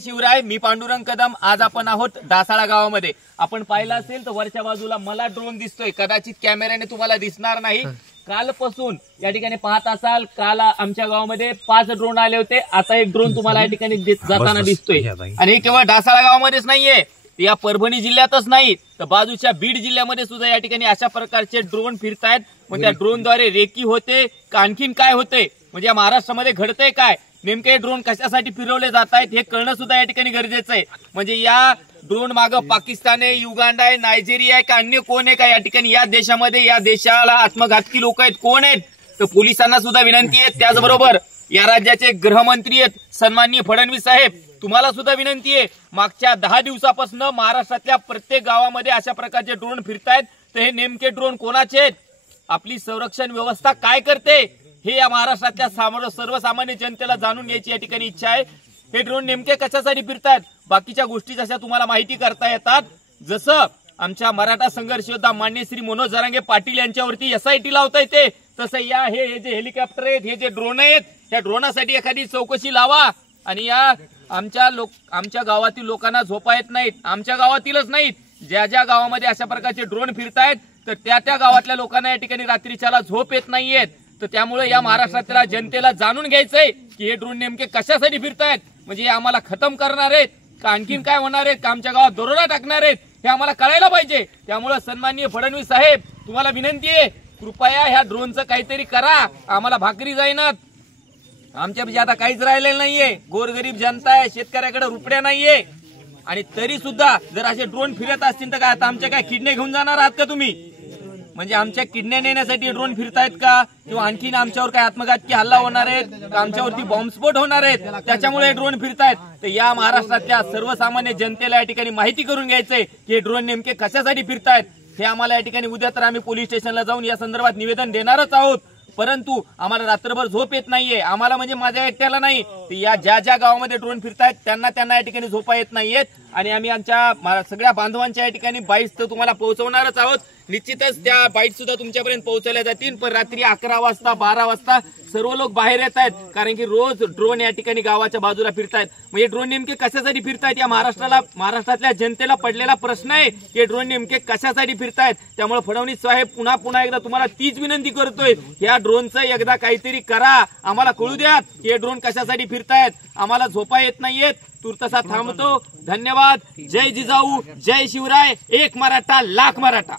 शिवराय, मी पांडुरंग कदम. आज आपण आहोत डासाळा गावामध्ये. आपण पाहिलं असेल तर वरच्या बाजूला मला ड्रोन दिसतोय, कदाचित कॅमेऱ्याने तुम्हाला दिसणार नाही. कालपासून या ठिकाणी पाहत असाल, काल आमच्या गावामध्ये 5 ड्रोन आले होते. आता एक ड्रोन तुम्हाला या ठिकाणी जाताना दिसतोय. आणि हे केवळ डासाळा गावामध्येच नाहीये, या परभणी जिल्ह्यातच नाही तर बाजूच्या बीड जिल्ह्यामध्ये सुद्धा या ठिकाणी अशा प्रकारचे ड्रोन फिरतायत. मग त्या ड्रोनद्वारे रेकी होते का आणखीन काय होते, म्हणजे या महाराष्ट्रामध्ये घडतंय काय, नेमके ड्रोन कशासाठी फिरवले जात आहेत हे कळणं सुद्धा या ठिकाणी गरजेचं आहे. म्हणजे या ड्रोन मागं पाकिस्तान आहे, युगांडा आहे, नायजेरिया आहे का अन्य कोण आहे का या ठिकाणी, या देशामध्ये या देशाला आत्मघातकी लोक आहेत कोण आहेत, तर पोलिसांना सुद्धा विनंती आहे. त्याचबरोबर या राज्याचे गृहमंत्री आहेत सन्माननीय फडणवीस साहेब, तुम्हाला सुद्धा विनंती आहे. मागच्या 10 दिवसापासून महाराष्ट्रातल्या प्रत्येक गावामध्ये अशा प्रकारचे ड्रोन फिरतायत. तर हे नेमके ड्रोन कोणाचे आहेत, आपली संरक्षण व्यवस्था काय करते, हे या महाराष्ट्रातल्या सर्वसामान्य जनतेला जाणून घ्यायची या ठिकाणी इच्छा आहे. हे ड्रोन नेमके कशासाठी फिरतात, बाकीच्या गोष्टी जशा तुम्हाला माहिती करता येतात. जसं आमच्या मराठा संघर्ष योद्धा मान्य श्री मनोज जरांगे पाटील यांच्यावरती SIT लावता येते, तसं हे जे हेलिकॉप्टर आहेत, हे जे ड्रोन आहेत, त्या ड्रोनासाठी एखादी चौकशी लावा. आणि या आमच्या गावातील लोकांना झोपा येत नाहीत, आमच्या गावातीलच नाहीत, ज्या ज्या गावामध्ये अशा प्रकारचे ड्रोन फिरतायत तर त्या गावातल्या लोकांना या ठिकाणी रात्रीच्याला झोप येत नाहीयेत. तर त्यामुळे या महाराष्ट्रातल्या जनतेला जाणून घ्यायचंय की हे ड्रोन नेमके कशासाठी फिरतायत, म्हणजे हे आम्हाला खतम करणार आहेत का आणखीन काय होणार आहेत का आमच्या गावात दरोडा टाकणार आहेत, हे आम्हाला कळायला पाहिजे. त्यामुळे सन्माननीय फडणवीस साहेब, तुम्हाला विनंती आहे, कृपया ह्या ड्रोनचं काहीतरी करा. आम्हाला भाकरी जाईनात, आमच्या आता काहीच राहिलेलं नाहीये, गोरगरीब जनता आहे, शेतकऱ्याकडे रुपड्या नाहीये. आणि तरी सुद्धा जर असे ड्रोन फिरत असतील तर काय आता आमच्या काय किडने घेऊन जाणार आहात का तुम्ही, म्हणजे आमच्या किडन्या नेण्यासाठी ड्रोन फिरतायत का, किंवा आणखीन आमच्यावर काय आत्मघातकी हल्ला होणार आहेत का, आमच्यावरती बॉम्बस्फोट होणार आहेत त्याच्यामुळे ड्रोन फिरतायत. तर या महाराष्ट्रातल्या सर्वसामान्य जनतेला या ठिकाणी माहिती करून घ्यायचंय की हे ड्रोन नेमके कशासाठी फिरतायत. हे आम्हाला या ठिकाणी उद्या तर आम्ही पोलीस स्टेशनला जाऊन या संदर्भात निवेदन देणारच आहोत. परंतु आम्हाला रात्रभर झोप येत नाहीये, आम्हाला म्हणजे माझ्या एकट्याला नाही, तर ज्या गावामध्ये ड्रोन फिरतायत त्यांना या ठिकाणी झोपा येत नाहीयेत. आणि आम्ही आमच्या सगळ्या बांधवांच्या या ठिकाणी बाईट्स तर तुम्हाला पोहोचवणारच आहोत. निश्चितच त्या बाईट सुद्धा तुमच्यापर्यंत पोहोचवल्या जातील. पण रात्री 11 वाजता 12 वाजता सर्व लोक बाहेर येत आहेत, कारण की रोज ड्रोन या ठिकाणी गावाच्या बाजूला फिरतायत. म्हणजे ड्रोन नेमके कशासाठी फिरतायत, या महाराष्ट्रातल्या जनतेला पडलेला प्रश्न आहे की ड्रोन नेमके कशासाठी फिरतायत. त्यामुळे फडणवीस साहेब, पुन्हा एकदा तुम्हाला तीच विनंती करतोय, या ड्रोनचं एकदा काहीतरी करा, आम्हाला कळू द्या की हे ड्रोन कशासाठी फिरतायत. आम्हाला झोपा येत नाहीयेत. तुर्तसा थांबतो. धन्यवाद. जय जिजाऊ, जय शिवराय. एक मराठा लाख मराठा.